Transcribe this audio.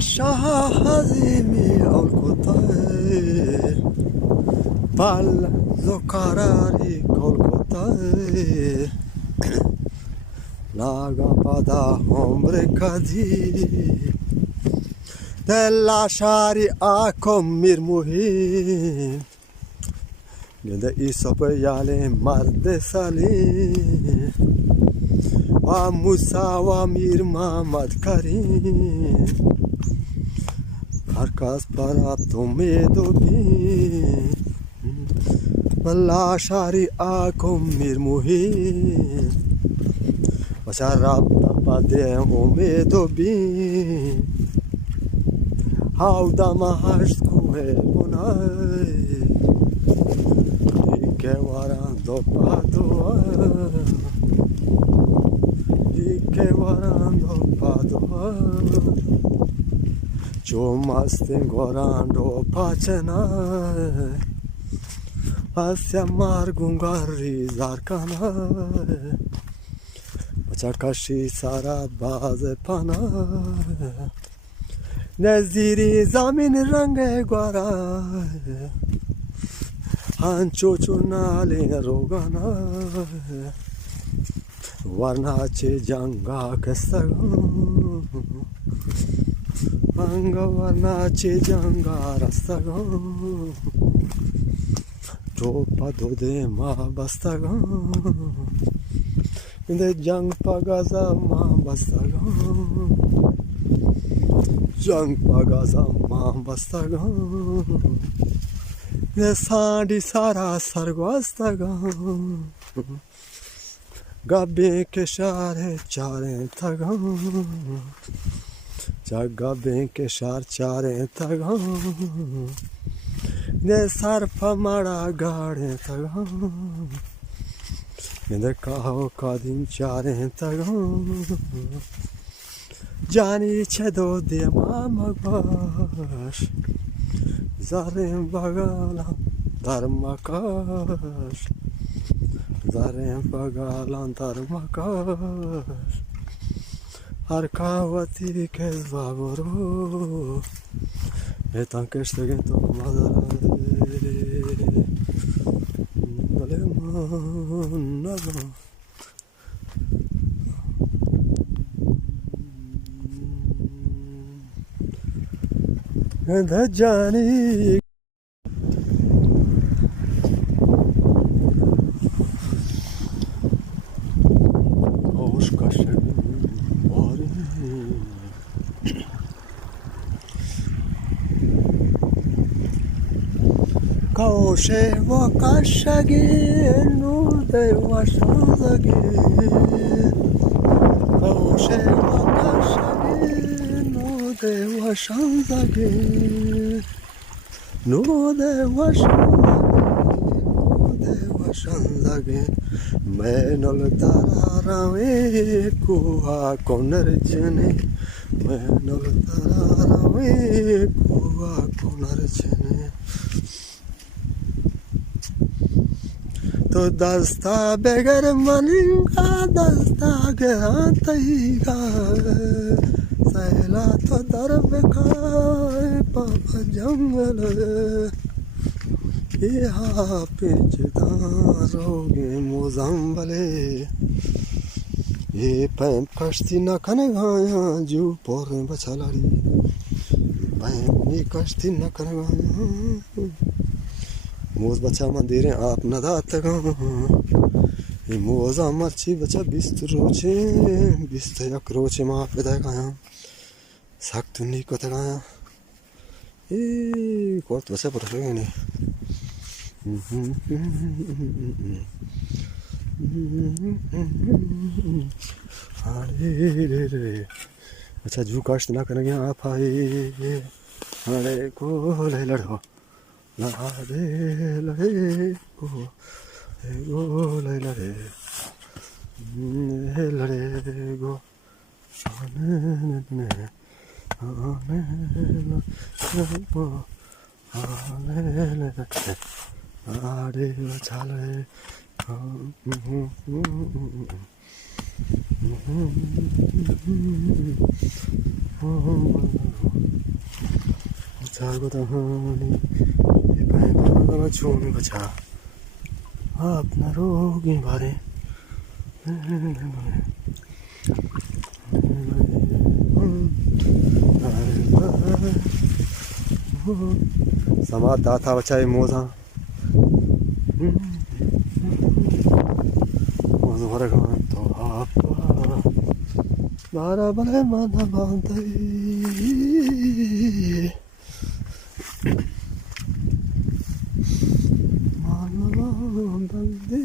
Şah hazimi Kolkata'yı Palazzo Karari Kolkata'yı Lagapada hombre cadi Della sharia commir muhim Gende isope yale marde salim Wa Musa wa Mir Mamad Karim Arkas para tome dobi Della sharia commir muhim Washarabta padre umedo bin Hauda mahasht kuhe bunai Ike warando padoa Ike warando padoa Çomastin gorando pacenai Asya margungari zarkanai Çakaşı sara bazı pana Neziri zamin range guara Hanço çunali rogana Varna çe janga kasaga Anga varna çe janga rastaga Çopa dode ma bastaga Inde jang pagaza ma bastaga Jang pagaza ma bastaga Ne sadi sara sargwastaga Gabbe ke share chare taga Gabbe ke shar chare taga Ne sarpa mara gare taga Ne kaho kadim chare taga Jani chedo de mamagbash Zarem bagala darmakash Zarem bagalan darmakash Arkavati kezvavoro Etan keştegen tokmadare Aleman nazam Da cani Hoş kaşık var Kaoşe va kaşagi nu de vaşazagi Kaoşe va kaşagi nu de vaşazagi Nu de vaşazagi Menol tararave kuha konerjene Menol tararave kuha konerjene To dasta begar maninga dasta gerantaiga Sahela to darbeka papa jungle Iha pechdaroge mozambale Ye pam kashtina kanega ju por bachalari Pam ni kashtina kanega मोज बच्चा मंदिर आप न दातगा ये मोज अमरची बच्चा बिस्तरो छे बिस्तया Croce मा पेदा गाया साक्तुनी कोता गाया ए कोर्ट बच्चा परसोगे ने अरे रे रे अच्छा जू कास्ट ना करेंगे आप आए अरे को ले लड़ो La de la de go la de la de go जागो हानी पाए छून बचा अपना रोगी बारे समाज दाता बचाए मोजा तो आपा बारा बले माना बांधे माना बांधे